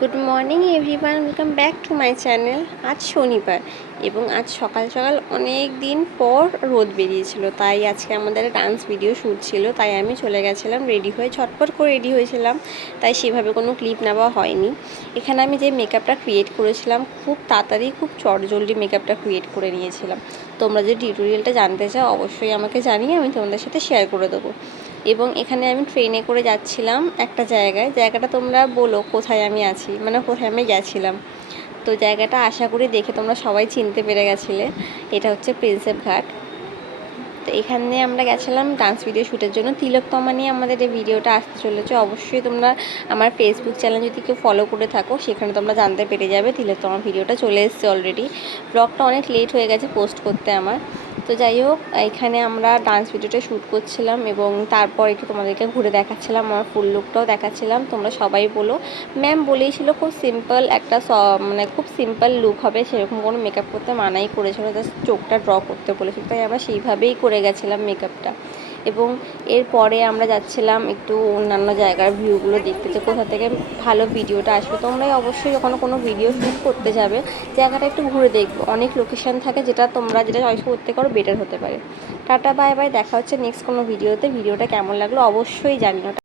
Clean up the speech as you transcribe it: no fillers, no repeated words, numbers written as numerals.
Good morning everyone, welcome back to my channel. আজ শনিবার এবং আজ সকাল সকাল অনেক দিন পর রোদ বেরিয়েছিল, তাই আজকে আমাদের ডান্স ভিডিও শ্যুট ছিল। তাই আমি চলে গেছিলাম রেডি হয়ে, ঝটপট করে রেডি হয়েছিলাম, তাই সেভাবে কোনো ক্লিপ নেওয়া হয়নি। এখানে আমি যে মেকআপটা ক্রিয়েট করেছিলাম খুব তাড়াতাড়ি, খুব চটজলদি মেকআপটা ক্রিয়েট করে নিয়েছিলাম। তোমরা যে টিউটোরিয়ালটা জানতে চাও অবশ্যই আমাকে জানিয়ে আমি তোমাদের সাথে শেয়ার করে দেবো। এবং এখানে আমি ট্রেনে করে যাচ্ছিলাম একটা জায়গাটা তোমরা বলো কোথায় আমি আছি, মানে কোথায় আমি গেছিলাম। তো জায়গাটা আশা করি দেখে তোমরা সবাই চিনতে পেরে গেছিলে, এটা হচ্ছে প্রিন্সেপ ঘাট। তো এখানে আমরা গেছিলাম ডান্স ভিডিও শ্যুটের জন্য। তিলোত্তমা নিয়ে আমাদের এই ভিডিওটা আসতে চলেছে। অবশ্যই তোমরা আমার ফেসবুক চ্যানেল যদি কেউ ফলো করে থাকো সেখানে তোমরা জানতে পেরে যাবে তিলোত্তমা ভিডিওটা চলে এসছে অলরেডি। ব্লগটা অনেক লেট হয়ে গেছে পোস্ট করতে আমার। তো যাই হোক, এখানে আমরা ডান্স ভিডিওটা শ্যুট করছিলাম এবং তারপর একটু তোমাদেরকে ঘুরে দেখাচ্ছিলাম, আমার ফুল লুকটাও দেখাচ্ছিলাম। তোমরা সবাই বলো, ম্যাম বলেইছিল খুব সিম্পল একটা মানে খুব সিম্পল লুক হবে, সেরকম কোনো মেকআপ করতে মানাই করেছিল, জাস্ট চোখটা ড্র করতে বলেছিল, তাই আমরা সেইভাবেই করে গেছিলাম মেকআপটা। এবং এরপরে আমরা যাচ্ছিলাম একটু অন্যান্য জায়গার ভিউগুলো দেখতে, যে কোথা থেকে ভালো ভিডিওটা আসবে। তোমরাই অবশ্যই যখন কোনো ভিডিও শ্যুট করতে যাবে জায়গাটা একটু ঘুরে দেখবে, অনেক লোকেশান থাকে যেটা চয়েস করতে পারো বেটার হতে পারে। টাটা বাই বাই, দেখা হচ্ছে নেক্সট কোনো ভিডিওতে। ভিডিওটা কেমন লাগলো অবশ্যই জানিও।